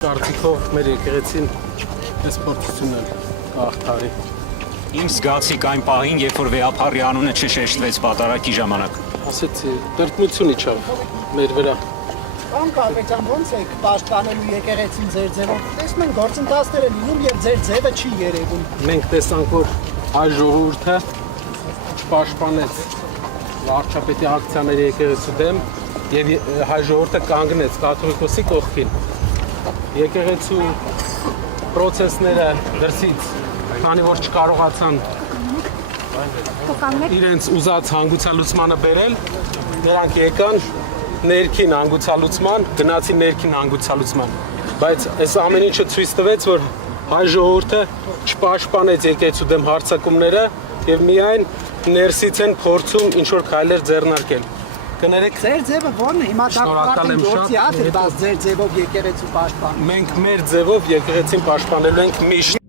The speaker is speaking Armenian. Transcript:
Կարծիքով մեր եկեղեցին այս փորձությունն կհաղթարի։ Իմ զգացիկ այն պահին, երբ որ Վեհափառի անունը չշեշտվեց պատարագի ժամանակ։ Ասեցի, տրտմություն իջավ մեր վրա։ Ան կապետան ոնց եք պաշտպանելու եկեղեցին ձեր ձևով։ Տեսնում են գործընթացներ են լինում եւ ձեր ձևը չի երևում։ Մենք տեսանք, որ հայ ժողովուրդը պաշտպանեց վարչապետի ակցիաների եկեղեցու դեմ եւ հայ ժողովուրդը կանգնեց կաթողիկոսի կողքին։ Եկեղեցու process-ները դրսից, քանի որ չկարողացան իրենց ուզած հանգուցալուծմանը բերել, նրանք եկան ներքին հանգուցալուծման, գնացին ներքին հանգուցալուծման, բայց այս ամեն ինչը ցույց տվեց, որ հայ ժողովուրդը չպաշտպանեց եկեղեցու դեմ հարձակումները եւ միայն ներսից են փորձում ինչ որ քայլեր ձեռնարկել։ Կներեք, Ձեր ձևը ո՞րն է հիմա դակարտին գործի ա դրված ձեր ձևով եկեղեցու պաշտպան։ մենք մեր ձևով եկեղեցին պաշտպանելու ենք միշտ։